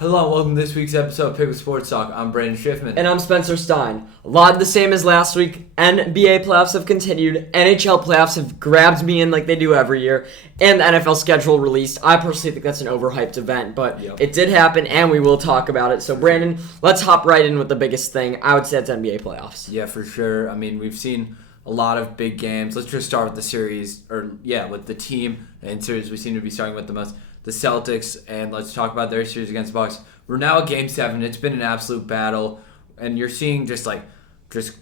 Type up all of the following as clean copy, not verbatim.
Hello, welcome to this week's episode of Pick with Sports Talk. I'm Brandon Schiffman. And I'm Spencer Stein. A lot the same as last week. NBA playoffs have continued. NHL playoffs have grabbed me in like they do every year. And the NFL schedule released. I personally think that's an overhyped event, but It did happen, and we will talk about it. So, Brandon, let's hop right in with the biggest thing. I would say it's NBA playoffs. Yeah, for sure. I mean, we've seen a lot of big games. Let's just start with the series, with the team and series we seem to be starting with the most. The Celtics, and let's talk about their series against the Bucks. We're now at Game 7. It's been an absolute battle, and you're seeing just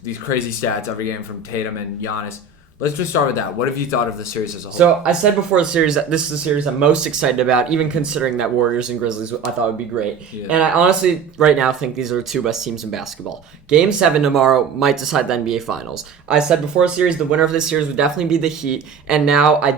these crazy stats every game from Tatum and Giannis. Let's just start with that. What have you thought of the series as a whole? So, I said before the series that this is the series I'm most excited about, even considering that Warriors and Grizzlies I thought would be great. Yeah. And I honestly, right now, think these are the two best teams in basketball. Game 7 tomorrow might decide the NBA Finals. I said before the series, the winner of this series would definitely be the Heat, and now I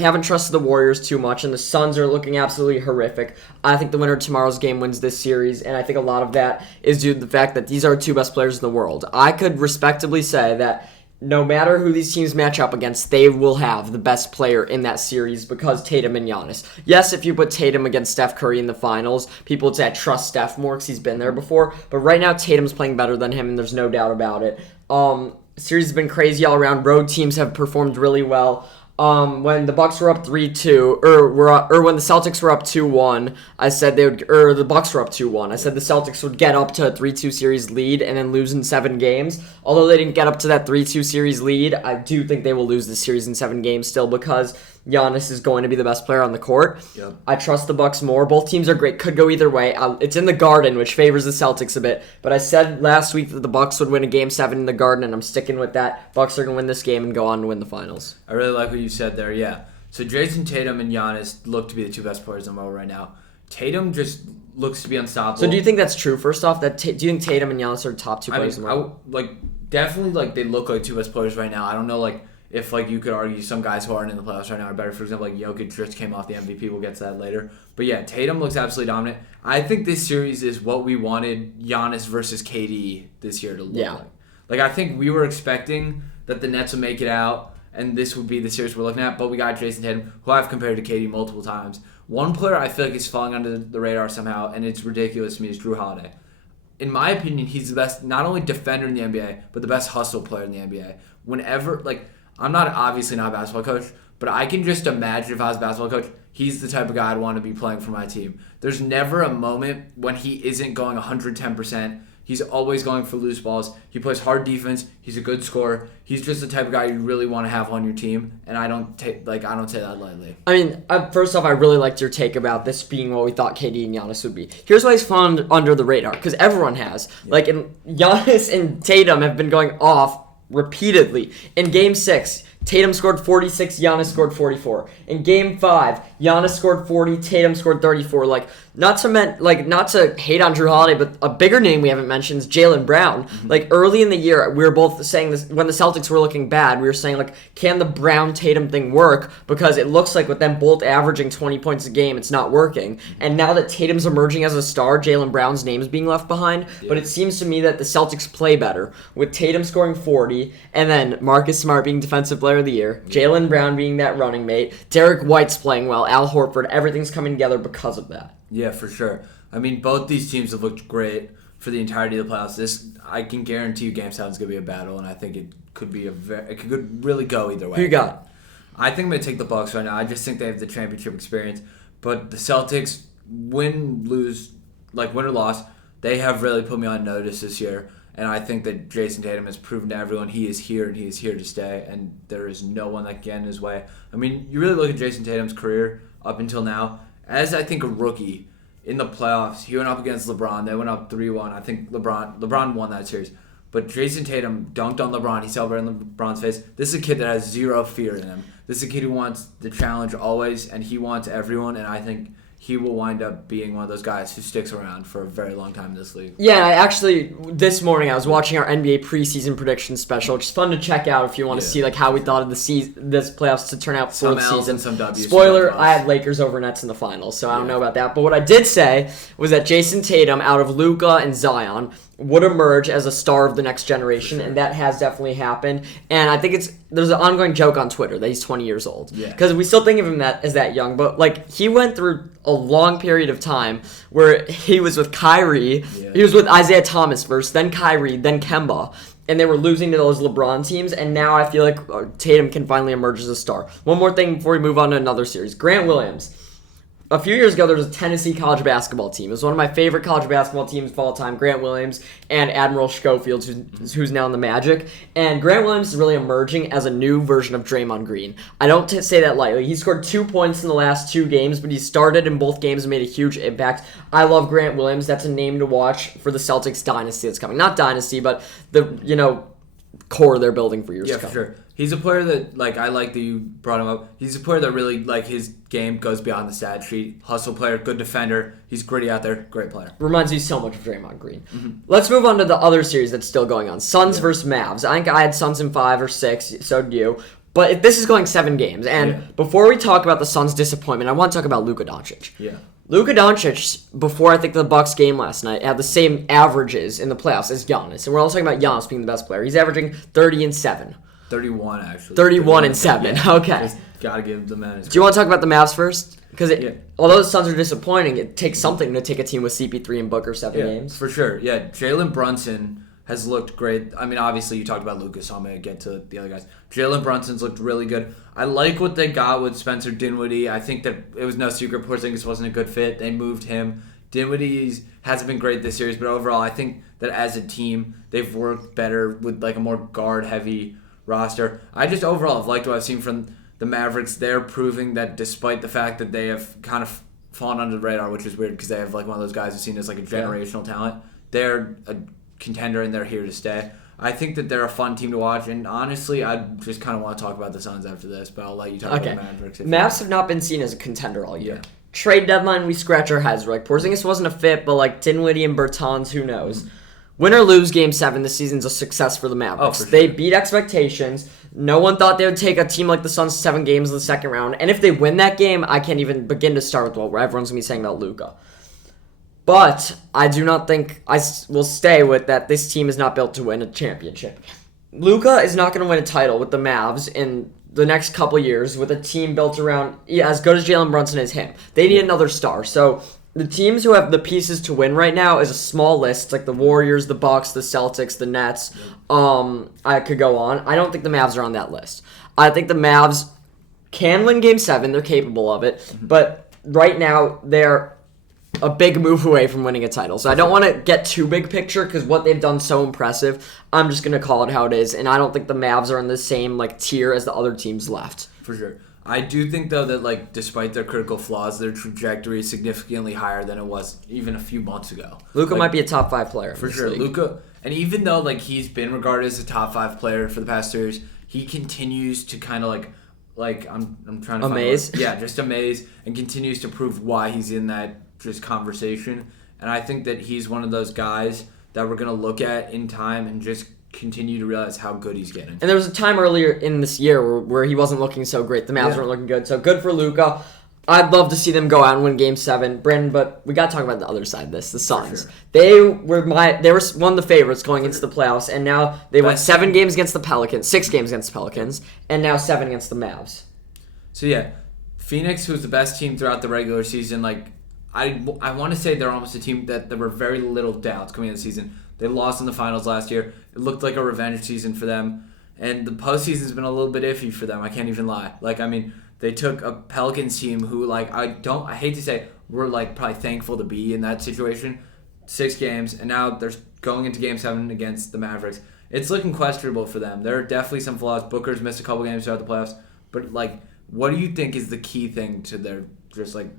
haven't trusted the Warriors too much, and the Suns are looking absolutely horrific. I think the winner of tomorrow's game wins this series, and I think a lot of that is due to the fact that these are two best players in the world. I could respectably say that no matter who these teams match up against, they will have the best player in that series because Tatum and Giannis. Yes, if you put Tatum against Steph Curry in the finals, people would say I trust Steph more because he's been there before. But right now, Tatum's playing better than him, and there's no doubt about it. Series has been crazy all around. Road teams have performed really well. When the Bucks were up 3-2, or when the Celtics were up 2-1, I said the Bucks were up 2-1. I said the Celtics would get up to a 3-2 series lead and then lose in 7 games. Although they didn't get up to that 3-2 series lead, I do think they will lose the series in 7 games still because Giannis is going to be the best player on the court. Yep. I trust the Bucks more. Both teams are great. Could go either way. It's in the Garden, which favors the Celtics a bit. But I said last week that the Bucks would win a Game 7 in the Garden, and I'm sticking with that. Bucks are going to win this game and go on to win the finals. I really like what you said there, yeah. So Jason Tatum and Giannis look to be the two best players in the world right now. Tatum just looks to be unstoppable. So do you think that's true, first off? Do you think Tatum and Giannis are top 2 players in the world? Definitely, they look like two best players right now. I don't know, if you could argue some guys who aren't in the playoffs right now are better. For example, Jokic just came off the MVP. We'll get to that later. But yeah, Tatum looks absolutely dominant. I think this series is what we wanted Giannis versus KD this year to look like. I think we were expecting that the Nets would make it out, and this would be the series we're looking at. But we got Jason Tatum, who I've compared to KD multiple times. One player I feel like is falling under the radar somehow, and it's ridiculous to me, is Drew Holiday. In my opinion, he's the best, not only defender in the NBA, but the best hustle player in the NBA. I'm obviously not a basketball coach, but I can just imagine if I was a basketball coach, he's the type of guy I'd want to be playing for my team. There's never a moment when he isn't going 110%. He's always going for loose balls. He plays hard defense. He's a good scorer. He's just the type of guy you really want to have on your team, and I don't say that lightly. I mean, first off, I really liked your take about this being what we thought KD and Giannis would be. Here's why he's fallen under the radar, because everyone has. Yeah. Giannis and Tatum have been going off repeatedly. In Game 6, Tatum scored 46, Giannis scored 44. In Game 5, Giannis scored 40, Tatum scored 34. Not to hate on Drew Holiday, but a bigger name we haven't mentioned is Jaylen Brown. Mm-hmm. Early in the year, we were both saying this, when the Celtics were looking bad, we were saying, can the Brown-Tatum thing work? Because it looks like with them both averaging 20 points a game, it's not working. And now that Tatum's emerging as a star, Jaylen Brown's name is being left behind. Yeah. But it seems to me that the Celtics play better, with Tatum scoring 40, and then Marcus Smart being Defensive Player of the Year, Jaylen Brown being that running mate, Derek White's playing well, Al Horford, everything's coming together because of that. Yeah, for sure. I mean, both these teams have looked great for the entirety of the playoffs. I can guarantee you Game 7 is going to be a battle, and I think it could really go either way. Who you got? I think I'm going to take the Bucks right now. I just think they have the championship experience. But the Celtics, win or loss, they have really put me on notice this year. And I think that Jason Tatum has proven to everyone he is here and he is here to stay, and there is no one that can get in his way. I mean, you really look at Jason Tatum's career up until now. As I think a rookie in the playoffs, he went up against LeBron. They went up 3-1. I think LeBron won that series. But Jason Tatum dunked on LeBron. He celebrated in LeBron's face. This is a kid that has zero fear in him. This is a kid who wants the challenge always, and he wants everyone, and I think he will wind up being one of those guys who sticks around for a very long time in this league. Yeah, this morning I was watching our NBA preseason prediction special, which is fun to check out if you want to see how we thought of this playoffs to turn out for the season. Some W's. Spoiler, I had Lakers over Nets in the finals, so I don't know about that. But what I did say was that Jason Tatum, out of Luka and Zion, would emerge as a star of the next generation, and that has definitely happened. And I think there's an ongoing joke on Twitter that he's 20 years old. Because we still think of him as that young, but like he went through a long period of time where he was with Kyrie, he was with Isaiah Thomas first, then Kyrie, then Kemba. And they were losing to those LeBron teams, and now I feel like Tatum can finally emerge as a star. One more thing before we move on to another series. Grant Williams. A few years ago, there was a Tennessee college basketball team. It was one of my favorite college basketball teams of all time, Grant Williams and Admiral Schofield, who's now in the Magic. And Grant Williams is really emerging as a new version of Draymond Green. I don't say that lightly. He scored 2 points in the last 2 games, but he started in both games and made a huge impact. I love Grant Williams. That's a name to watch for the Celtics dynasty that's coming. Not dynasty, but the core they're building for years to come. Yeah, for sure. He's a player that, I like that you brought him up. He's a player that really, his game goes beyond the stat sheet. Hustle player, good defender. He's gritty out there. Great player. Reminds me so much of Draymond Green. Mm-hmm. Let's move on to the other series that's still going on. Suns versus Mavs. I think I had Suns in 5 or 6. So did you. But this is going 7 games. And before we talk about the Suns' disappointment, I want to talk about Luka Doncic. Yeah. Luka Doncic, before I think the Bucks game last night, had the same averages in the playoffs as Giannis. And we're all talking about Giannis being the best player. He's averaging 30 and 7. 31, actually. 31 and 7. Yeah. Okay. Just gotta give the man his Do you want to talk about the Mavs first? Because although the Suns are disappointing, it takes something to take a team with CP3 and Booker 7 games. For sure. Yeah, Jalen Brunson has looked great. I mean, obviously, you talked about Lucas, so I'm going to get to the other guys. Jalen Brunson's looked really good. I like what they got with Spencer Dinwiddie. I think that it was no secret Porzingis wasn't a good fit. They moved him. Dinwiddie hasn't been great this series, but overall, I think that as a team, they've worked better with a more guard-heavy roster. I just overall have liked what I've seen from the Mavericks. They're proving that despite the fact that they have kind of fallen under the radar, which is weird because they have one of those guys who's seen as a generational talent, they're a contender and they're here to stay. I think that they're a fun team to watch, and honestly, I just kind of want to talk about the Suns after this, but I'll let you talk about the Mavericks. Mavs have not been seen as a contender all year. Trade deadline, we scratch our heads. We're Porzingis wasn't a fit, but Dinwiddie and Bertans, who knows? Win or lose Game 7, this season's a success for the Mavericks. For sure. They beat expectations. No one thought they would take a team like the Suns 7 games in the second round, and if they win that game, I can't even begin to start with what everyone's going to be saying about Luka. But I do not think I will stay with that this team is not built to win a championship. Luka is not going to win a title with the Mavs in the next couple years with a team built around as good as Jalen Brunson is him. They need another star. So the teams who have the pieces to win right now is a small list, like the Warriors, the Bucks, the Celtics, the Nets. I could go on. I don't think the Mavs are on that list. I think the Mavs can win Game 7. They're capable of it. But right now, they're a big move away from winning a title. So I don't want to get too big picture because what they've done so impressive. I'm just going to call it how it is. And I don't think the Mavs are in the same tier as the other teams left. For sure. I do think, though, that despite their critical flaws, their trajectory is significantly higher than it was even a few months ago. Luka might be a top 5 player. For sure. Luka, and even though he's been regarded as a top 5 player for the past series, he continues to kind of I'm trying to amaze. Just amaze, and continues to prove why he's in that just conversation. And I think that he's one of those guys that we're gonna look at in time and just continue to realize how good he's getting. And there was a time earlier in this year where he wasn't looking so great. The Mavs weren't looking good. So good for Luka. I'd love to see them go out and win Game 7, Brandon. But we got to talk about the other side of this, the Suns. Sure. They were one of the favorites going into the playoffs, and now they went 7 games against the Pelicans, 6 games against the Pelicans, and now 7 against the Mavs. So Phoenix, who's the best team throughout the regular season, I want to say they're almost a team that there were very little doubts coming into the season. They lost in the finals last year. It looked like a revenge season for them. And the postseason's been a little bit iffy for them. I can't even lie. They took a Pelicans team who, I hate to say, we're, probably thankful to be in that situation. 6 games, and now they're going into Game 7 against the Mavericks. It's looking questionable for them. There are definitely some flaws. Booker's missed a couple games throughout the playoffs. But, what do you think is the key thing to their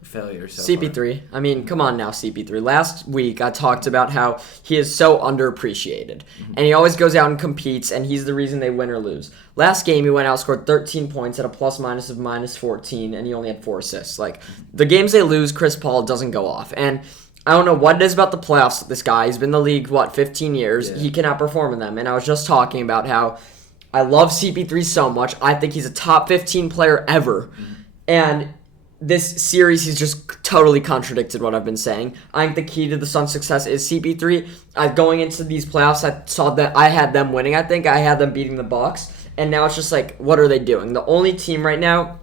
failure so CP3. far? I mean, come on now, CP3. Last week, I talked about how he is so underappreciated. Mm-hmm. And he always goes out and competes, and he's the reason they win or lose. Last game, he went out, scored 13 points at a plus-minus of -14, and he only had 4 assists. The games they lose, Chris Paul doesn't go off. And I don't know what it is about the playoffs with this guy. He's been in the league, 15 years? Yeah. He cannot perform in them. And I was just talking about how I love CP3 so much. I think he's a top 15 player ever. Mm-hmm. And this series, he's just totally contradicted what I've been saying. I think the key to the Suns' success is CP3. Going into these playoffs, I saw that I had them winning. I think I had them beating the Bucks, and now it's just like, what are they doing? The only team right now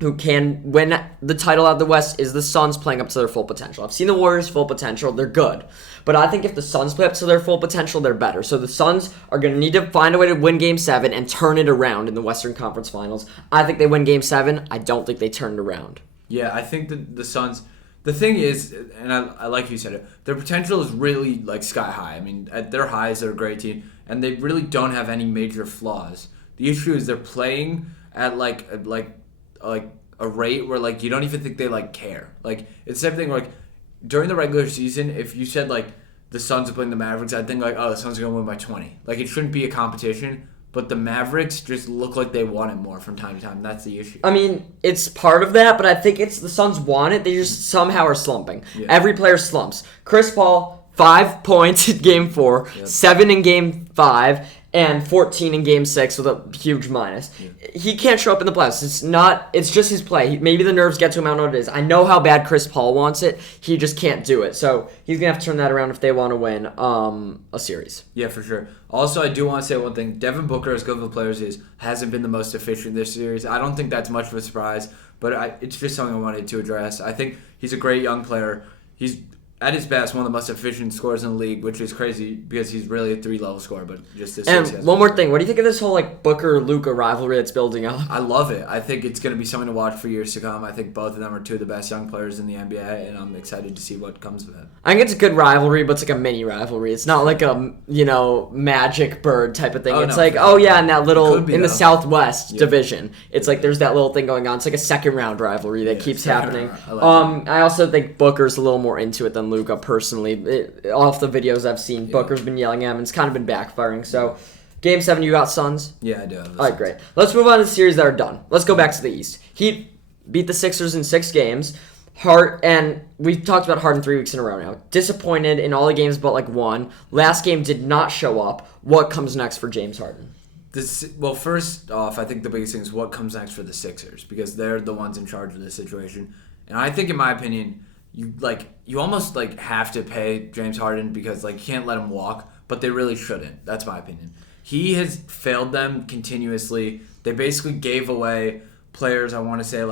who can win the title out of the West is the Suns playing up to their full potential. I've seen the Warriors' full potential. They're good. But I think if the Suns play up to their full potential, they're better. So the Suns are going to need to find a way to win Game 7 and turn it around in the Western Conference Finals. I think they win Game 7. I don't think they turn it around. Yeah, I think that the Suns... The thing is, and I like you said it, their potential is really like sky high. I mean, at their highs, they're a great team, and they really don't have any major flaws. The issue is they're playing at like a rate where like you don't even think they like care. Like it's the same thing like during the regular season, if you said like the Suns are playing the Mavericks, I'd think like, oh, the Suns are gonna win by 20. Like it shouldn't be a competition, but the Mavericks just look like they want it more from time to time. That's the issue. I mean, it's part of that, but I think it's the Suns want it. They just somehow are slumping. Yeah. Every player slumps. Chris Paul, 5 points in Game 4, 7 in Game 5, and 14 in Game 6 with a huge minus. Yeah. He can't show up in the playoffs. It's just his play. Maybe the nerves get to him. I don't know what it is. I know how bad Chris Paul wants it. He just can't do it. So he's going to have to turn that around if they want to win a series. Yeah, for sure. Also, I do want to say one thing. Devin Booker, as good of a player as he is, hasn't been the most efficient this series. I don't think that's much of a surprise, but it's just something I wanted to address. I think he's a great young player. He's at his best, one of the most efficient scorers in the league, which is crazy because he's really a 3-level scorer. But just this. And one more thing, what do you think of this whole like Booker-Luka rivalry that's building up? I love it. I think it's going to be something to watch for years to come. I think both of them are two of the best young players in the NBA, and I'm excited to see what comes of it. I think it's a good rivalry, but it's like a mini rivalry. It's not like a Magic Bird type of thing. It's in that little the Southwest division. It's like there's that little thing going on. It's like a second round rivalry that keeps happening. I also think Booker's a little more into it than Luka personally. Off the videos I've seen, Booker's been yelling at him, and it's kind of been backfiring. So, Game 7, you got Suns? Yeah, I do. All right, great. Let's move on to the series that are done. Let's go back to the East. Heat beat the Sixers in 6 games. And we've talked about Harden 3 weeks in a row now. Disappointed in all the games but like one. Last game did not show up. What comes next for James Harden? First off, I think the biggest thing is what comes next for the Sixers because they're the ones in charge of this situation. And I think, in my opinion, you almost have to pay James Harden because you can't let him walk, but they really shouldn't. That's my opinion. He has failed them continuously. They basically gave away players, I want to say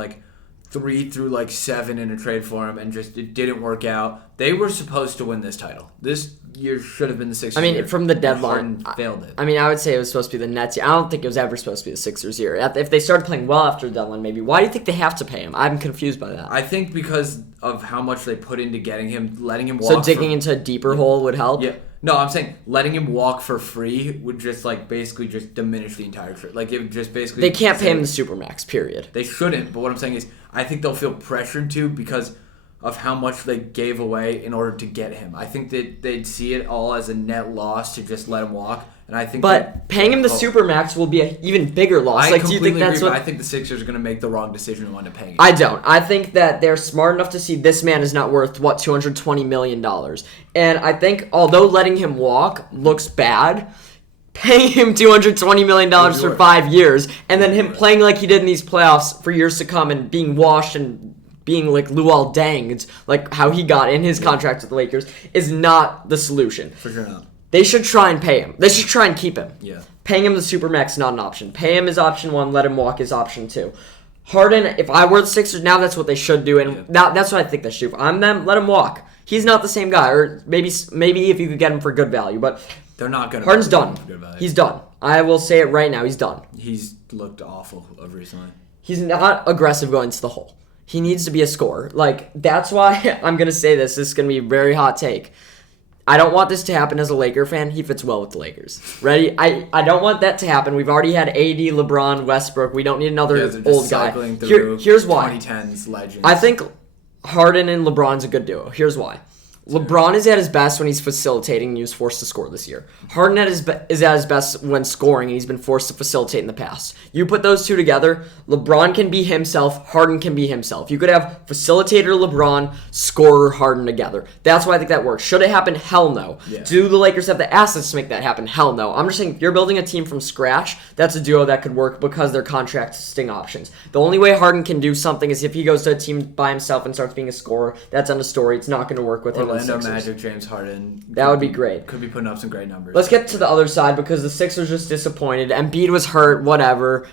3 through 7 in a trade for him, and just it didn't work out. They were supposed to win this title. This year should have been the Sixers. I mean, year. From the deadline, Harden failed it. I mean, I would say it was supposed to be the Nets year. I don't think it was ever supposed to be the Sixers year. If they started playing well after the deadline, maybe. Why do you think they have to pay him? I'm confused by that. I think because of how much they put into getting him, letting him walk. So digging into a deeper hole would help? Yeah. No, I'm saying letting him walk for free would just basically just diminish the entire trade. It would just basically. They can't pay him the Supermax, period. They shouldn't, but what I'm saying is I think they'll feel pressured to because of how much they gave away in order to get him. I think that they'd see it all as a net loss to just let him walk. And I think paying him the Supermax will be an even bigger loss. I do you think that's agree, what? I think the Sixers are going to make the wrong decision and wind up paying him. I don't. I think that they're smart enough to see this man is not worth, $220 million. And I think, although letting him walk looks bad, paying him $220 million for 5 years, and then him playing like he did in these playoffs for years to come and being washed and being Luol Denged, how he got in his contract with the Lakers, is not the solution. For sure not. They should try and pay him. They should try and keep him. Yeah. Paying him the Supermax, not an option. Pay him is option 1, let him walk is option 2. Harden, if I were the Sixers, now that's what they should do, and that's what I think they should do. If I'm them, let him walk. He's not the same guy, or maybe if you could get him for good value, but they're not going to. Harden's done. He's done. I will say it right now. He's done. He's looked awful recently. He's not aggressive going to the hole. He needs to be a scorer. That's why I'm going to say this. This is going to be a very hot take. I don't want this to happen as a Laker fan. He fits well with the Lakers. Ready? I don't want that to happen. We've already had AD, LeBron, Westbrook. We don't need another old guy. Here's why. 2010s legends. I think Harden and LeBron's a good duo. Here's why. LeBron is at his best when he's facilitating and he was forced to score this year. Harden is at his best when scoring and he's been forced to facilitate in the past. You put those two together, LeBron can be himself, Harden can be himself. You could have facilitator LeBron, scorer Harden together. That's why I think that works. Should it happen? Hell no. Yeah. Do the Lakers have the assets to make that happen? Hell no. I'm just saying, if you're building a team from scratch, that's a duo that could work because they're contracting options. The only way Harden can do something is if he goes to a team by himself and starts being a scorer. That's end of story. It's not going to work with him. Orlando Magic, James Harden. That would be great. Could be putting up some great numbers. Let's get to the other side because the Sixers just disappointed. Embiid was hurt, whatever.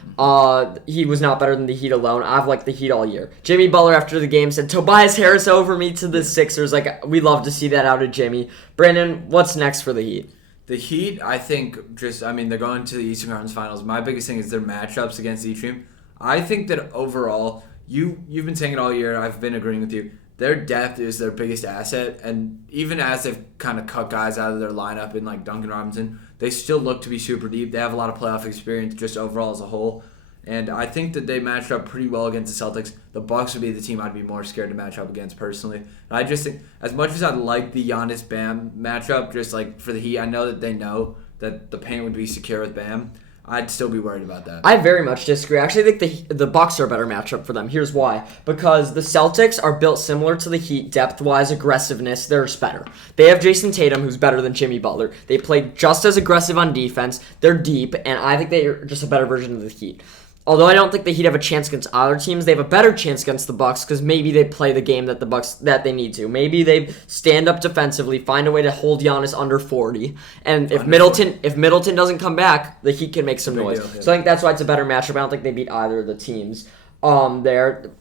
He was not better than the Heat alone. I've liked the Heat all year. Jimmy Butler after the game said, Tobias Harris over me to the Sixers. Like, we love to see that out of Jimmy. Brandon, what's next for the Heat? The Heat, I think, they're going to the Eastern Conference Finals. My biggest thing is their matchups against each team. I think that overall, you've been saying it all year. I've been agreeing with you. Their depth is their biggest asset, and even as they've kind of cut guys out of their lineup in like Duncan Robinson, they still look to be super deep. They have a lot of playoff experience just overall as a whole, and I think that they matched up pretty well against the Celtics. The Bucks would be the team I'd be more scared to match up against personally. And I just think, as much as I'd like the Giannis Bam matchup, just like for the Heat, I know that they know that the paint would be secure with Bam. I'd still be worried about that. I very much disagree. I actually think the Bucks are a better matchup for them. Here's why. Because the Celtics are built similar to the Heat, depth-wise, aggressiveness. They're just better. They have Jason Tatum, who's better than Jimmy Butler. They play just as aggressive on defense. They're deep, and I think they're just a better version of the Heat. Although I don't think the Heat have a chance against other teams, they have a better chance against the Bucks because maybe they play the game that they need to. Maybe they stand up defensively, find a way to hold Giannis under 40, and if Middleton doesn't come back, the Heat can make some noise. Deal, yeah. So I think that's why it's a better matchup. I don't think they beat either of the teams. There,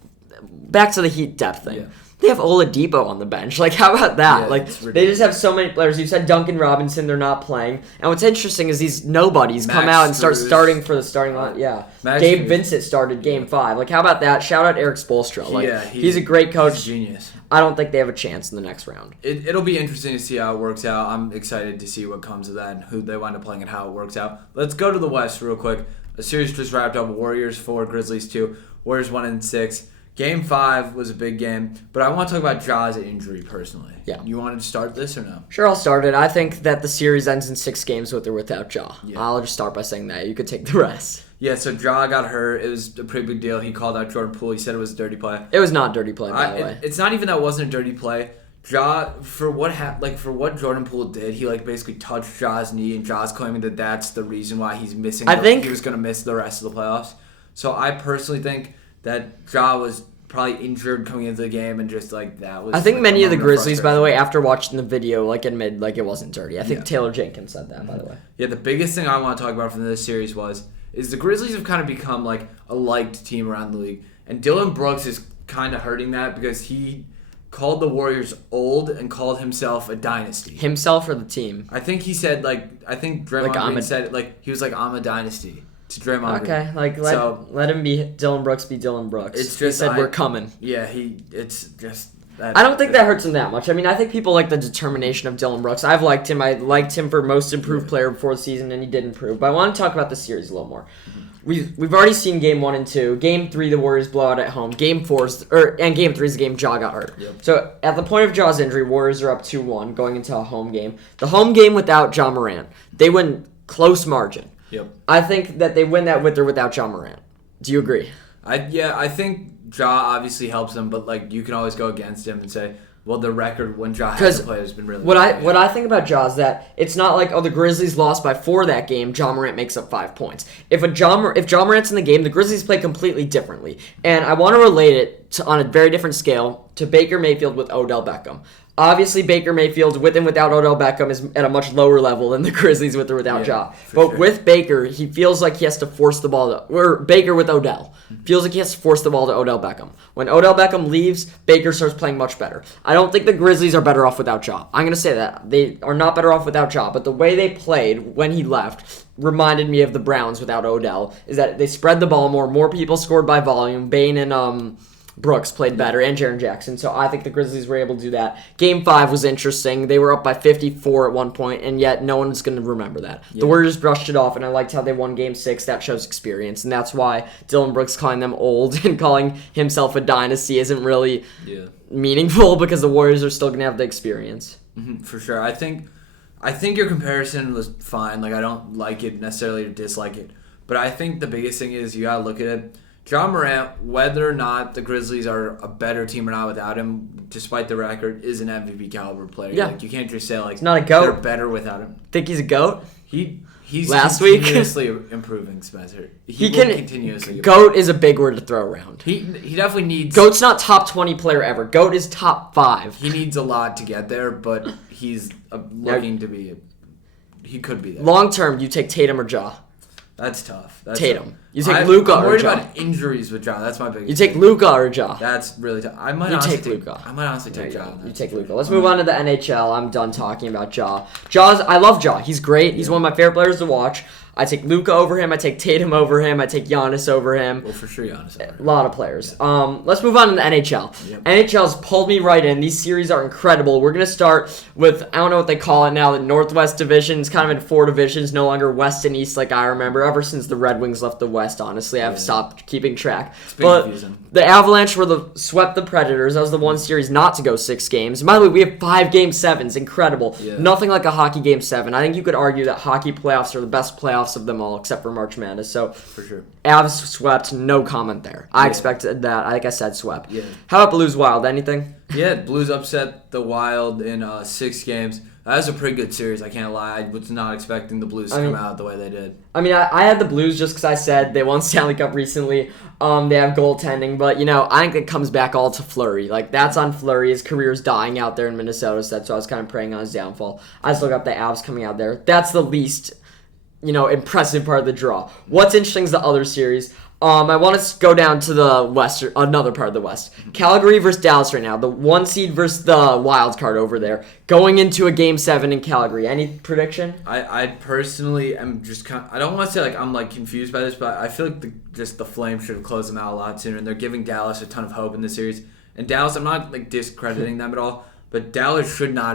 back to the Heat depth thing. Yeah. They have Oladipo on the bench. Like, how about that? Yeah, they just have so many players. You said Duncan Robinson, they're not playing. And what's interesting is these nobodies come out and start starting for the starting line. Yeah. Gabe Vincent started Game 5. Like, how about that? Shout out Eric Spoelstra. Like, he's a great coach. He's a genius. I don't think they have a chance in the next round. It'll be interesting to see how it works out. I'm excited to see what comes of that and who they wind up playing and how it works out. Let's go to the West real quick. A series just wrapped up. Warriors 4, Grizzlies 2. Warriors 1-6. Game 5 was a big game, but I want to talk about Ja's injury personally. Yeah. You wanted to start this or no? Sure, I'll start it. I think that the series ends in 6 games with or without Ja. Yeah. I'll just start by saying that. You could take the rest. Yeah, so Ja got hurt. It was a pretty big deal. He called out Jordan Poole. He said it was a dirty play. It was not dirty play, by the way. It's not even that it wasn't a dirty play. Ja, for what Jordan Poole did, he basically touched Ja's knee, and Ja's claiming that that's the reason why he's missing. He was going to miss the rest of the playoffs. So I personally think that Ja was probably injured coming into the game, and just that was. I think many of the Grizzlies, by the way, after watching the video, admit it wasn't dirty. I think Taylor Jenkins said that, by the way. Yeah, the biggest thing I want to talk about from this series is the Grizzlies have kind of become a liked team around the league, and Dylan Brooks is kind of hurting that because he called the Warriors old and called himself a dynasty. Himself or the team? I think he said I think Draymond Green said it he was I'm a dynasty. To Draymond Green. Let him be Dylan Brooks be Dylan Brooks. It's just he said we're coming. Yeah, it's just that. I don't think that hurts him that much. I mean, I think people like the determination of Dylan Brooks. I've liked him. I liked him for most improved player before the season, and he did improve. But I want to talk about the series a little more. We've already seen Game 1 and 2. Game 3, the Warriors blow out at home. Game 3 is the game Ja got hurt. Yep. So at the point of Ja's injury, Warriors are up 2-1 going into a home game. The home game without Ja Morant, they win close margin. Yep. I think that they win that with or without Ja Morant. Do you agree? I think Ja obviously helps them, but you can always go against him and say, well, the record when Ja has to play has been really good. What I think about Ja is that it's not the Grizzlies lost by 4 that game, Ja Morant makes up 5 points. If Ja Morant's in the game, the Grizzlies play completely differently. And I want to relate it on a very different scale to Baker Mayfield with Odell Beckham. Obviously, Baker Mayfield, with and without Odell Beckham, is at a much lower level than the Grizzlies with or without Ja. But with Baker, he feels like he has to force the ball or Baker with Odell feels like he has to force the ball to Odell Beckham. When Odell Beckham leaves, Baker starts playing much better. I don't think the Grizzlies are better off without Ja. I'm going to say that. They are not better off without Ja, but the way they played when he left reminded me of the Browns without Odell, is that they spread the ball more people scored by volume. Bane and Brooks played better, and Jaren Jackson. So I think the Grizzlies were able to do that. Game 5 was interesting. They were up by 54 at one point, and yet no one's going to remember that. Yeah. The Warriors brushed it off, and I liked how they won Game 6. That shows experience, and that's why Dylan Brooks calling them old and calling himself a dynasty isn't really meaningful because the Warriors are still going to have the experience. For sure. I think your comparison was fine. Like, I don't like it necessarily or dislike it. But I think the biggest thing is you got to look at it. John Morant, whether or not the Grizzlies are a better team or not without him, despite the record, is an MVP caliber player. Yeah. Like, you can't just say, like, he's not a GOAT. They're better without him. Think he's a GOAT? He's last week continuously improving, Spencer. He will continuously GOAT is a big word to throw around. He definitely needs... GOAT's not top 20 player ever. GOAT is top 5. He needs a lot to get there, but he's looking to be... He could be there. Long term, you take Tatum or Ja. That's tough. Tatum. You take Luka or Ja. I'm worried about injuries with Ja. That's my biggest. You take Luka or Ja. That's really tough. I might take Luka. I might honestly take Ja. You take Luka. Let's move on to the NHL. I'm done talking about Ja. I love Ja. He's great. He's one of my favorite players to watch. I take Luka over him. I take Tatum over him. I take Giannis over him. Well, for sure Giannis over him. A lot of players. Let's move on to the NHL. Yep. NHL's pulled me right in. These series are incredible. We're going to start with, I don't know what they call it now, the Northwest Division. It's kind of in 4 divisions, no longer West and East like I remember. Ever since the Red Wings left the West, honestly, I've stopped keeping track. But confusing. The Avalanche swept the Predators. That was the one series not to go 6 games. By the way, we have 5 Game 7s. Incredible. Yeah. Nothing like a hockey Game 7. I think you could argue that hockey playoffs are the best playoffs of them all, except for March Madness. So, for sure. Avs swept, no comment there. I expected that. Like I said, swept. Yeah. How about Blues Wild? Anything? Yeah, Blues upset the Wild in 6 games. That was a pretty good series, I can't lie. I was not expecting the Blues to come out the way they did. I mean, I had the Blues just because I said they won Stanley Cup recently. They have goaltending, but, I think it comes back all to Fleury. Like, that's on Fleury. His career's dying out there in Minnesota, so that's why I was kind of praying on his downfall. I just look up the Avs coming out there. That's the least, impressive part of the draw. What's interesting is the other series. I want to go down to the West, another part of the West. Calgary versus Dallas right now. The 1 seed versus the wild card over there. Going into a Game 7 in Calgary. Any prediction? I personally am just kind of, I don't want to say I'm confused by this, but I feel like the Flames should have closed them out a lot sooner, and they're giving Dallas a ton of hope in this series. And Dallas, I'm not discrediting them at all, but Dallas should not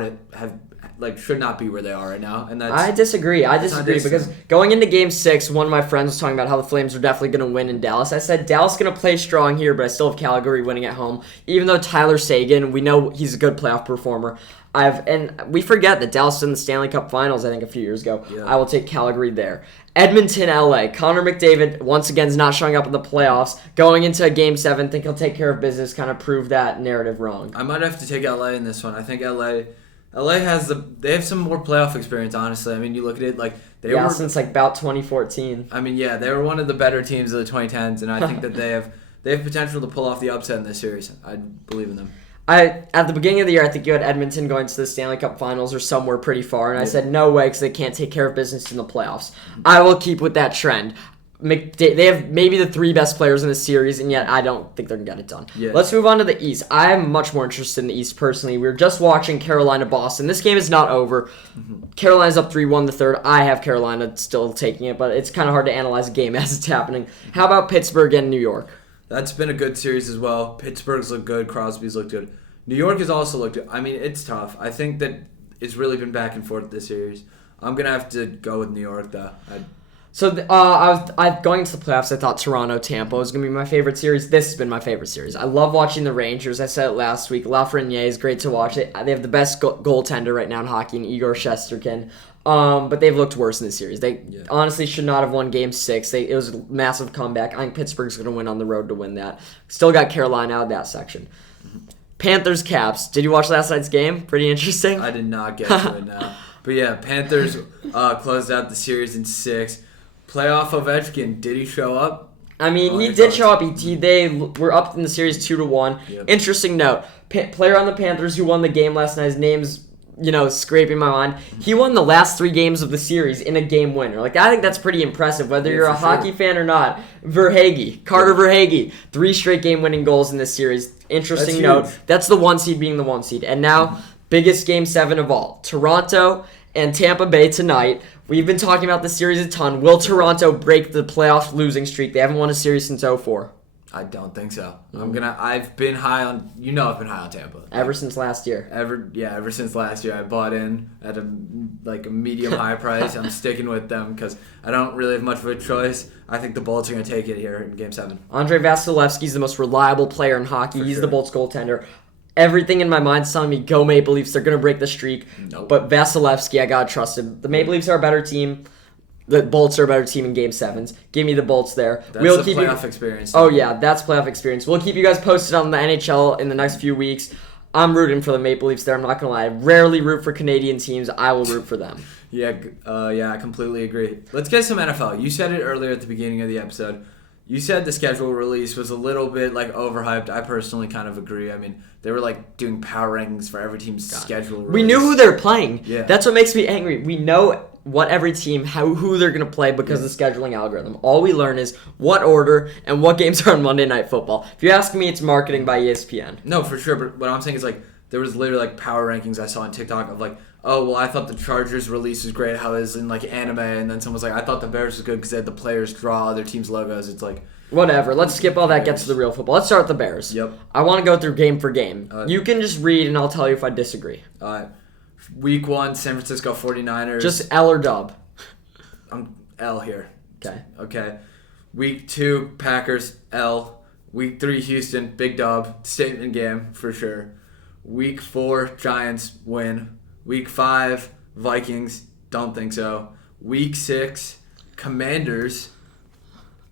be where they are right now, and I disagree because going into Game 6, one of my friends was talking about how the Flames are definitely going to win in Dallas. I said Dallas is going to play strong here, but I still have Calgary winning at home. Even though Tyler Seguin, we know he's a good playoff performer. And we forget that Dallas was in the Stanley Cup Finals, I think, a few years ago. Yeah. I will take Calgary there. Edmonton, LA. Connor McDavid, once again, is not showing up in the playoffs. Going into a Game 7, think he'll take care of business, kind of prove that narrative wrong. I might have to take LA in this one. I think LA they have some more playoff experience, honestly. I mean, you look at it, they were since about 2014. I mean, they were one of the better teams of the 2010s, and I think that they have potential to pull off the upset in this series. I believe in them. At the beginning of the year, I think you had Edmonton going to the Stanley Cup Finals or somewhere pretty far, and I said no way because they can't take care of business in the playoffs. I will keep with that trend. They have maybe the 3 best players in the series, and yet I don't think they're going to get it done. Yeah. Let's move on to the East. I'm much more interested in the East personally. We were just watching Carolina-Boston. This game is not over. Carolina's up 3-1 the third. I have Carolina still taking it, but it's kind of hard to analyze a game as it's happening. How about Pittsburgh and New York? That's been a good series as well. Pittsburgh's looked good. Crosby's looked good. New York has also looked good. I mean, it's tough. I think that it's really been back and forth this series. I'm going to have to go with New York, though. Going into the playoffs, I thought Toronto-Tampa was going to be my favorite series. This has been my favorite series. I love watching the Rangers. I said it last week. Lafreniere is great to watch. They have the best goaltender right now in hockey, in Igor Shesterkin. But they've looked worse in this series. They honestly should not have won Game 6. It was a massive comeback. I think Pittsburgh's going to win on the road to win that. Still got Carolina out of that section. Panthers, Caps. Did you watch last night's game? Pretty interesting. I did not get to it now. But yeah, Panthers closed out the series in 6. Playoff Ovechkin, did he show up? I mean, he did show up. They were up in the series 2-1. Yep. Interesting note. Player on the Panthers who won the game last night, his name's scraping my mind. He won the last 3 games of the series in a game winner. I think that's pretty impressive, whether you're a hockey fan or not. Carter Verhaeghe, 3 straight game-winning goals in this series. Interesting note. That's the 1 seed being the 1 seed. And now, biggest Game 7 of all. Toronto and Tampa Bay tonight. We've been talking about this series a ton. Will Toronto break the playoff losing streak? They haven't won a series since 2004. I don't think so. I've been high on. I've been high on Tampa ever since last year. Ever since last year, I bought in at a medium high price. I'm sticking with them because I don't really have much of a choice. I think the Bolts are going to take it here in Game 7. Andrei Vasilevsky's the most reliable player in hockey. He's the Bolts goaltender. Everything in my mind's telling me go Maple Leafs. They're going to break the streak. Nope. But Vasilevsky, I got to trust him. The Maple Leafs are a better team. The Bolts are a better team in Game 7s. Give me the Bolts there. That's the playoff experience. Oh, yeah, that's playoff experience. We'll keep you guys posted on the NHL in the next few weeks. I'm rooting for the Maple Leafs there. I'm not going to lie. I rarely root for Canadian teams. I will root for them. Yeah, I completely agree. Let's get some NFL. You said it earlier at the beginning of the episode. You said the schedule release was a little bit overhyped. I personally kind of agree. I mean, they were doing power rankings for every team's schedule release. We knew who they were playing. Yeah. That's what makes me angry. We know what every team, who they're going to play because of the scheduling algorithm. All we learn is what order and what games are on Monday Night Football. If you ask me, it's marketing by ESPN. No, for sure. But what I'm saying is there was literally power rankings I saw on TikTok of oh, well, I thought the Chargers release was great, how it was in anime, and then someone was I thought the Bears was good because they had the players draw other teams' logos. It's whatever. Let's skip all that, get to the real football. Let's start with the Bears. Yep. I want to go through game for game. You can just read, and I'll tell you if I disagree. Week 1, San Francisco 49ers. Just L or dub. I'm L here. Okay. Week 2, Packers, L. Week 3, Houston, big dub. Statement game, for sure. Week 4, Giants, win. Week 5, Vikings, don't think so. Week 6, Commanders.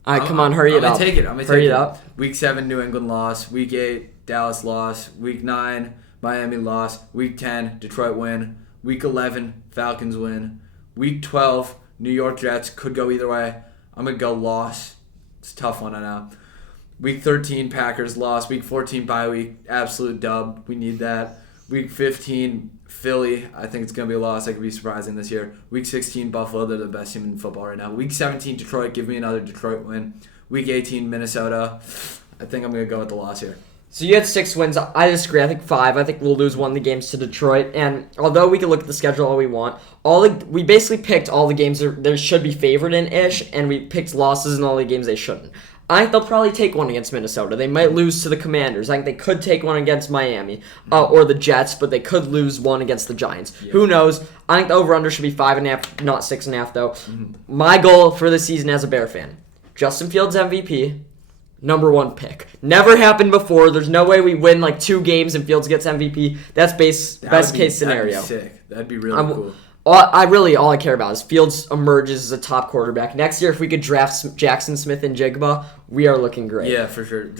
All right, come on, hurry it up. I'm going to take it. Up. Week 7, New England loss. Week 8, Dallas loss. Week 9, Miami loss. Week 10, Detroit win. Week 11, Falcons win. Week 12, New York Jets. Could go either way. I'm going to go loss. It's a tough one, I know. Week 13, Packers loss. Week 14, bye week. Absolute dub. We need that. Week 15, Philly. I think it's going to be a loss. That could be surprising this year. Week 16, Buffalo. They're the best team in football right now. Week 17, Detroit. Give me another Detroit win. Week 18, Minnesota. I think I'm going to go with the loss here. So you had 6 wins. I disagree. I think 5. I think we'll lose one of the games to Detroit. And although we can look at the schedule all we want, we basically picked all the games they should be favored in-ish, and we picked losses in all the games they shouldn't. I think they'll probably take one against Minnesota. They might lose to the Commanders. I think they could take one against Miami or the Jets, but they could lose one against the Giants. Yeah. Who knows? I think the over-under should be 5.5, not 6.5, though. Mm-hmm. My goal for the season as a Bear fan, Justin Fields MVP, number 1 pick. Never happened before. There's no way we win 2 games and Fields gets MVP. That's best case scenario. That'd be sick. That'd be really cool. All I care about is Fields emerges as a top quarterback. Next year, if we could draft Jackson Smith and Jigba, we are looking great. Yeah, for sure.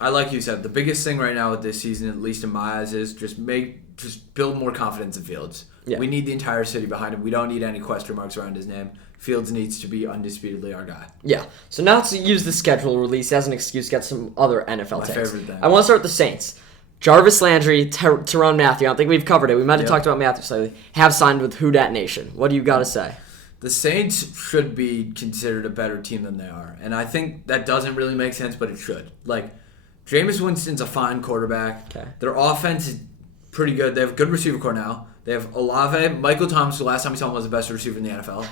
I like you said, the biggest thing right now with this season, at least in my eyes, is just build more confidence in Fields. Yeah. We need the entire city behind him. We don't need any question marks around his name. Fields needs to be undisputedly our guy. Yeah. So now to use the schedule release as an excuse to get some other NFL takes. My favorite thing. I want to start with the Saints. Jarvis Landry, Tyrone Matthew. I don't think we've covered it. We might have talked about Matthew slightly. Have signed with Who Dat Nation. What do you got to say? The Saints should be considered a better team than they are. And I think that doesn't really make sense, but it should. Jameis Winston's a fine quarterback. Okay. Their offense is pretty good. They have a good receiver core now. They have Olave, Michael Thomas, who last time we saw him was the best receiver in the NFL.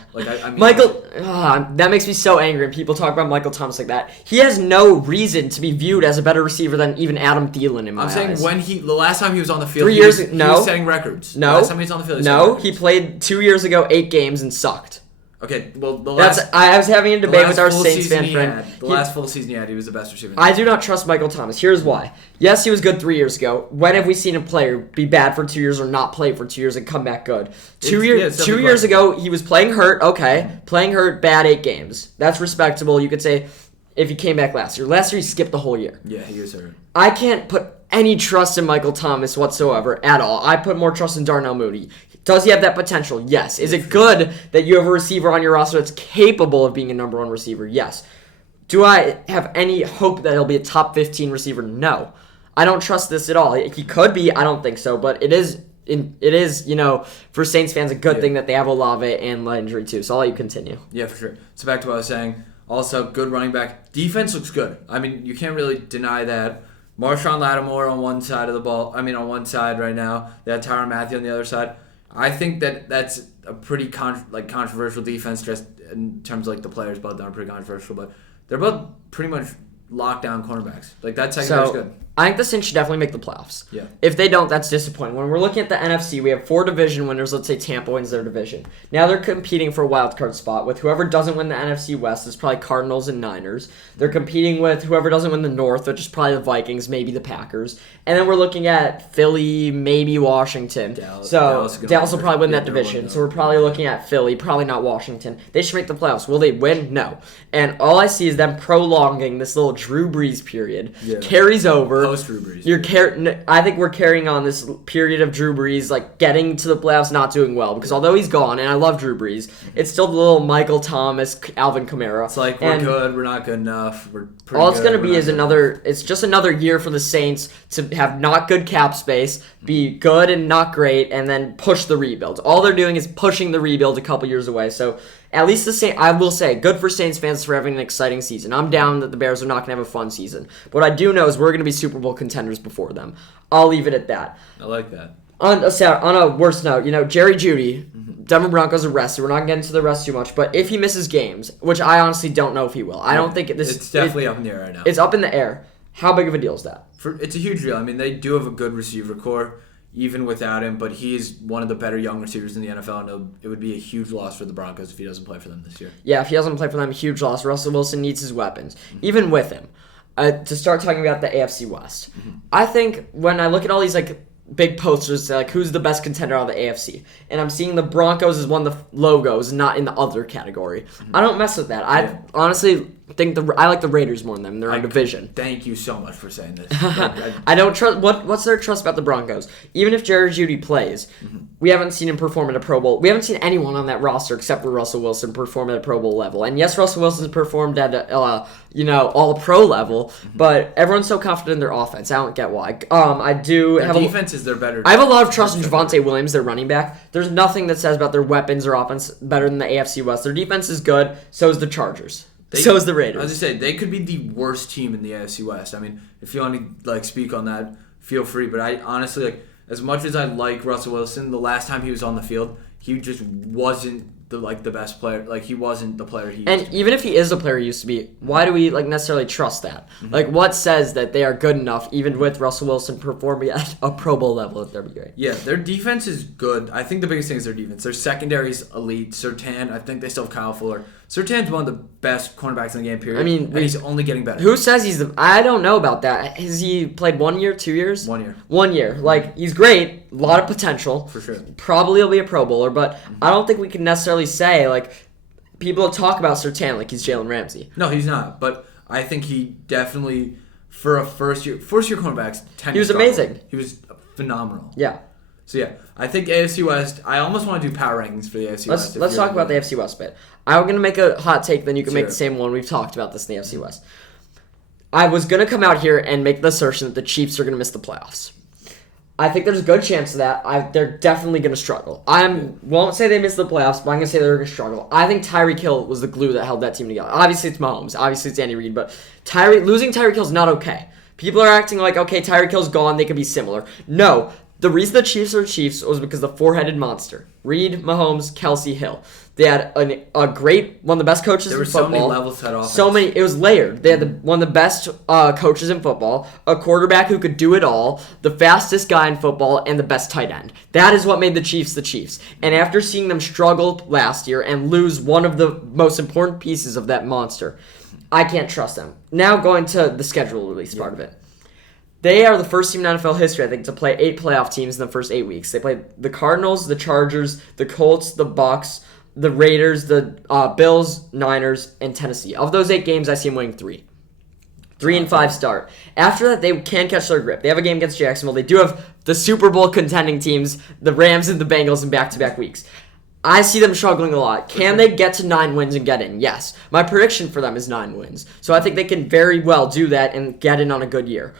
That makes me so angry when people talk about Michael Thomas like that. He has no reason to be viewed as a better receiver than even Adam Thielen in my eyes. I'm saying the last time he was on the field, he was setting records. No. The last time he was on the field, he played 2 years ago, 8 games, and sucked. Okay, well, I was having a debate with our Saints fan friend. The last full season he had, he was the best receiver. I do not trust Michael Thomas. Here's why. Yes, he was good 3 years ago. When have we seen a player be bad for 2 years or not play for 2 years and come back good? 2 years ago, he was playing hurt. Okay, playing hurt, bad 8 games. That's respectable. You could say if he came back last year. Last year, he skipped the whole year. Yeah, he was hurt. I can't put any trust in Michael Thomas whatsoever at all. I put more trust in Darnell Mooney. Does he have that potential? Yes. Is it good that you have a receiver on your roster that's capable of being a number 1 receiver? Yes. Do I have any hope that he'll be a top 15 receiver? No. I don't trust this at all. He could be. I don't think so. But it is, for Saints fans, a good thing that they have Olave and Landry too. So I'll let you continue. Yeah, for sure. So back to what I was saying. Also, good running back. Defense looks good. I mean, you can't really deny that. Marshawn Lattimore on one side of the ball. I mean, on one side right now. They have Tyrann Mathieu on the other side. I think that's a pretty controversial defense just in terms of the players. Both are pretty controversial, but they're both pretty much lockdown cornerbacks. That secondary's good. I think the Saints should definitely make the playoffs. Yeah. If they don't, that's disappointing. When we're looking at the NFC, we have 4 division winners. Let's say Tampa wins their division. Now they're competing for a wild card spot with whoever doesn't win the NFC West is probably Cardinals and Niners. They're competing with whoever doesn't win the North, which is probably the Vikings, maybe the Packers. And then we're looking at Philly, maybe Washington. Dallas will probably win that division. So we're probably looking at Philly, probably not Washington. They should make the playoffs. Will they win? No. And all I see is them prolonging this little Drew Brees period. Yeah. Carries over. Post-Drew Brees. I think we're carrying on this period of Drew Brees, like getting to the playoffs, not doing well. Because although he's gone, and I love Drew Brees, it's still the little Michael Thomas, Alvin Kamara. It's like we're good, we're not good enough. We're pretty all it's good, going to be is another. It's just another year for the Saints to have not good cap space, be good and not great, and then push the rebuild. All they're doing is pushing the rebuild a couple years away. So at least the Saints, I will say, good for Saints fans for having an exciting season. I'm down that the Bears are not going to have a fun season. But what I do know is we're going to be Super Bowl contenders before them. I'll leave it at that. I like that. On a worse note, Jerry Jeudy, Denver Broncos arrested. We're not getting into the rest too much, but if he misses games, which I honestly don't know if he will, I don't think it's definitely up in the air right now. It's up in the air. How big of a deal is that? It's a huge deal. I mean, they do have a good receiver core, even without him, but he's one of the better young receivers in the NFL, and it would be a huge loss for the Broncos if he doesn't play for them this year. Yeah, if he doesn't play for them, a huge loss. Russell Wilson needs his weapons, even with him. To start talking about the AFC West, I think when I look at all these big posters, like who's the best contender on the AFC, and I'm seeing the Broncos as one of the logos, not in the other category. I don't mess with that. I honestly think I like the Raiders more than them. They're in division. Thank you so much for saying this. I don't trust. What's their trust about the Broncos? Even if Jerry Jeudy plays, we haven't seen him perform at a Pro Bowl. We haven't seen anyone on that roster except for Russell Wilson perform at a Pro Bowl level. And yes, Russell Wilson's performed at all pro level, but everyone's so confident in their offense. I don't get why. I do their have defense is their better. I have a lot of trust in Javonte Williams, their running back. There's nothing that says about their weapons or offense better than the AFC West. Their defense is good. So is the Chargers. So is the Raiders. I was just saying, they could be the worst team in the AFC West. I mean, if you want to speak on that, feel free. But I honestly, as much as I like Russell Wilson, the last time he was on the field, he just wasn't the best player. He wasn't the player he used to be. Even if he is the player he used to be, why do we necessarily trust that? What says that they are good enough, even with Russell Wilson performing at a Pro Bowl level at their grade? Yeah, their defense is good. I think the biggest thing is their defense. Their secondary's elite. Surtain, I think they still have Kyle Fuller. Surtain's one of the best cornerbacks in the game, period. I mean, and he's only getting better. Who says he's I don't know about that. Has he played 1 year, 2 years? 1 year. 1 year. He's great. A lot of potential. For sure. Probably will be a Pro Bowler, but I don't think we can necessarily say, people talk about Surtain like he's Jalen Ramsey. No, he's not. But I think he definitely, for a first-year cornerbacks, he was amazing. He was phenomenal. Yeah. So, yeah, I think AFC West, I almost want to do power rankings for the AFC West. Let's talk about the AFC West bit. I'm going to make a hot take, then you can make the same one. We've talked about this in the AFC West. I was going to come out here and make the assertion that the Chiefs are going to miss the playoffs. I think there's a good chance of that. They're definitely going to struggle. Won't say they missed the playoffs, but I'm going to say they're going to struggle. I think Tyreek Hill was the glue that held that team together. Obviously, it's Mahomes. Obviously, it's Andy Reid. But losing Tyreek Hill is not okay. People are acting like, okay, Tyreek Hill's gone. They could be similar. No. The reason the Chiefs are Chiefs was because the four-headed monster. Reid, Mahomes, Kelsey, Hill. They had a great, one of the best coaches in football. There were so many levels to that offense. It was layered. They had one of the best coaches in football, a quarterback who could do it all, the fastest guy in football, and the best tight end. That is what made the Chiefs the Chiefs. And after seeing them struggle last year and lose one of the most important pieces of that monster, I can't trust them. Now going to the schedule release part of it. They are the first team in NFL history, I think, to play 8 playoff teams in the first 8 weeks. They played the Cardinals, the Chargers, the Colts, the Bucks, the Raiders, the Bills, Niners, and Tennessee. Of those 8 games, I see them winning 3. 3-5 start. After that, they can catch their grip. They have a game against Jacksonville. They do have the Super Bowl contending teams, the Rams and the Bengals, in back-to-back weeks. I see them struggling a lot. Can they get to 9 wins and get in? Yes. My prediction for them is 9 wins. So I think they can very well do that and get in on a good year.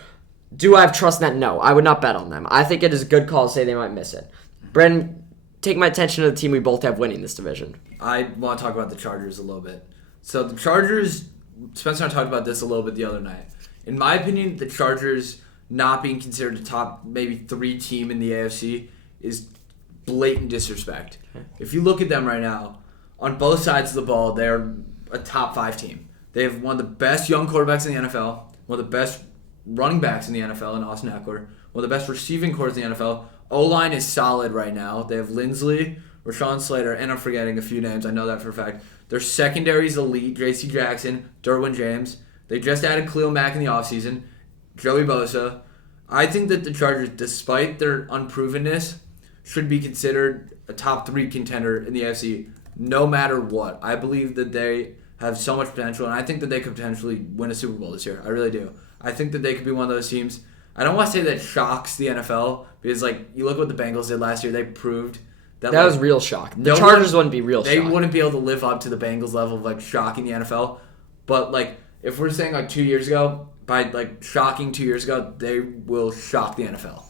Do I have trust in that? No. I would not bet on them. I think it is a good call to say they might miss it. Brendan, take my attention to the team we both have winning this division. I want to talk about the Chargers a little bit. So the Chargers, Spencer and I talked about this a little bit the other night. In my opinion, the Chargers not being considered a top maybe 3 team in the AFC is blatant disrespect. If you look at them right now, on both sides of the ball, they're a top 5 team. They have one of the best young quarterbacks in the NFL, one of the best running backs in the NFL in Austin Eckler, one of the best receiving corps in the NFL. O-line is solid right now. They have Lindsley, Rashawn Slater, and I'm forgetting a few names. I know that for a fact. Their secondary is elite. J.C. Jackson, Derwin James. They just added Khalil Mack in the offseason. Joey Bosa. I think that the Chargers, despite their unprovenness, should be considered a top 3 contender in the AFC no matter what. I believe that they have so much potential, and I think that they could potentially win a Super Bowl this year. I really do. I think that they could be one of those teams. I don't want to say that shocks the NFL because, you look what the Bengals did last year. They proved that was real shock. The Chargers wouldn't be real shock. They wouldn't be able to live up to the Bengals level of, shocking the NFL. But, if we're saying, 2 years ago, by, shocking 2 years ago, they will shock the NFL.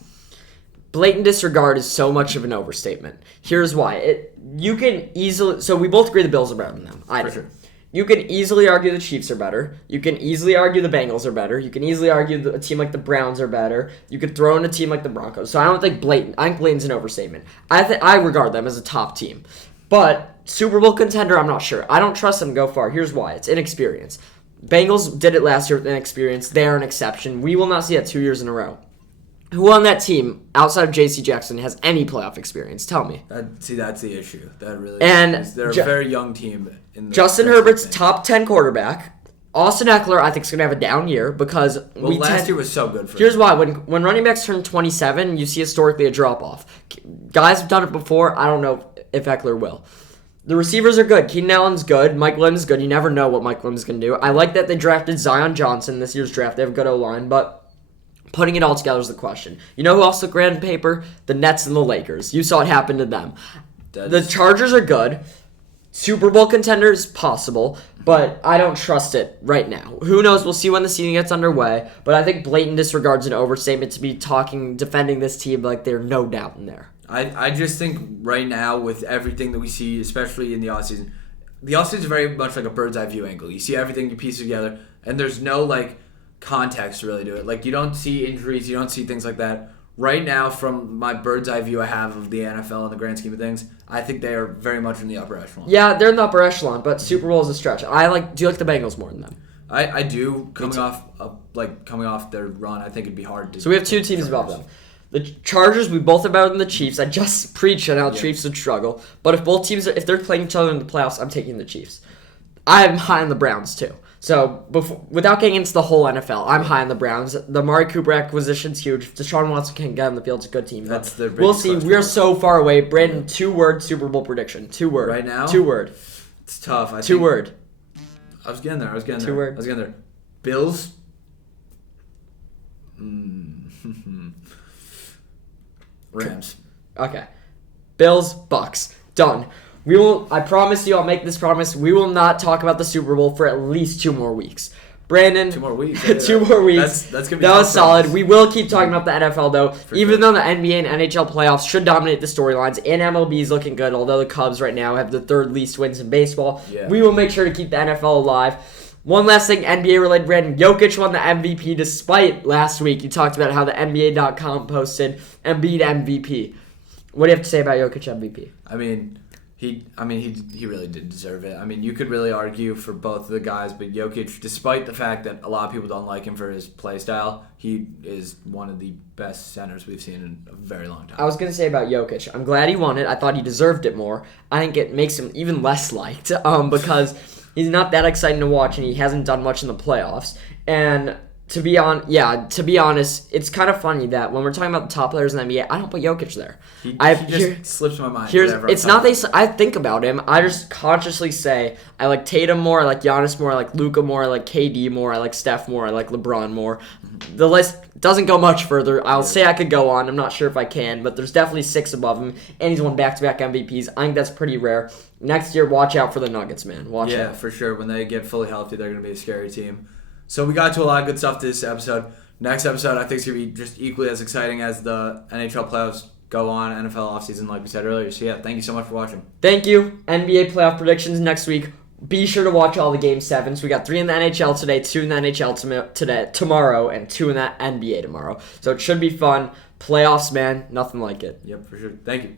Blatant disregard is so much of an overstatement. Here's why. You can easily... So we both agree the Bills are better than them. For sure. You can easily argue the Chiefs are better. You can easily argue the Bengals are better. You can easily argue a team like the Browns are better. You could throw in a team like the Broncos. So I don't think blatant. I think blatant's an overstatement. I regard them as a top team. But Super Bowl contender, I'm not sure. I don't trust them to go far. Here's why. It's inexperience. Bengals did it last year with inexperience. They are an exception. We will not see that 2 years in a row. Who on that team, outside of J.C. Jackson, has any playoff experience? Tell me. That's the issue. That really is. They're a very young team. Justin Herbert's top 10 quarterback. Austin Eckler, I think, is going to have a down year because last year was so good for Here's him. why. When running backs turn 27, you see historically a drop-off. Guys have done it before. I don't know if Eckler will. The receivers are good. Keenan Allen's good. Mike Williams is good. You never know what Mike Williams is going to do. I like that they drafted Zion Johnson this year's draft. They have a good O-line, but putting it all together is the question. You know who else looked great on paper? The Nets and the Lakers. You saw it happen to them. The Chargers are good. Super Bowl contenders, possible, but I don't trust it right now. Who knows? We'll see when the season gets underway, but I think blatant disregard's an overstatement to be defending this team like there's no doubt in there. I just think right now with everything that we see, especially in the offseason, the offseason is very much like a bird's eye view angle. You see everything, you piece it together, and there's no, context really to it. You don't see injuries, you don't see things like that. Right now, from my bird's eye view I have of the NFL in the grand scheme of things, I think they are very much in the upper echelon. Yeah, they're in the upper echelon, but Super Bowl is a stretch. Do you like the Bengals more than them? I do. Coming off their run, I think it'd be hard to. So we have two teams above them. The Chargers, we both have better than the Chiefs. I just preached on how the Chiefs would struggle. But if both teams, if they're playing each other in the playoffs, I'm taking the Chiefs. I'm high on the Browns too. So, without getting into the whole NFL, I'm high on the Browns. The Amari Cooper acquisition's huge. If Deshaun Watson can't get on the field, it's a good team. That's the we'll see. We're so far away. Brandon, 2-word Super Bowl prediction. 2-word. Right now? 2-word. It's tough. 2-word. I was getting there. 2-word. I was getting there. Bills. Rams. Okay. Bills, Bucks. Done. I promise you, I'll make this promise, we will not talk about the Super Bowl for at least 2 more weeks. Brandon. 2 more weeks. 2 more weeks. That's gonna be that was solid. Us. We will keep talking about the NFL, though. Even though the NBA and NHL playoffs should dominate the storylines, and MLB is looking good, although the Cubs right now have the 3rd least wins in baseball. Yeah. We will make sure to keep the NFL alive. One last thing, NBA-related, Brandon. Jokic won the MVP despite last week. You talked about how the NBA.com posted Embiid MVP. What do you have to say about Jokic MVP? He really did deserve it. You could really argue for both of the guys, but Jokic, despite the fact that a lot of people don't like him for his play style, he is one of the best centers we've seen in a very long time. I was going to say about Jokic, I'm glad he won it. I thought he deserved it more. I think it makes him even less liked because he's not that exciting to watch and he hasn't done much in the playoffs. And to be honest, it's kind of funny that when we're talking about the top players in the NBA, I don't put Jokic there. He just slips my mind. I think about him. I just consciously say I like Tatum more, I like Giannis more, I like Luka more, I like KD more, I like Steph more, I like LeBron more. The list doesn't go much further. I'll say I could go on. I'm not sure if I can, but there's definitely 6 above him, and he's won back-to-back MVPs. I think that's pretty rare. Next year, watch out for the Nuggets, man. Watch out. Yeah, for sure. When they get fully healthy, they're going to be a scary team. So we got to a lot of good stuff this episode. Next episode, I think, is going to be just equally as exciting as the NHL playoffs go on, NFL offseason, like we said earlier. So, yeah, thank you so much for watching. Thank you. NBA playoff predictions next week. Be sure to watch all the Game 7s. We got 3 in the NHL today, 2 in the NHL tomorrow, and 2 in the NBA tomorrow. So it should be fun. Playoffs, man. Nothing like it. Yep, for sure. Thank you.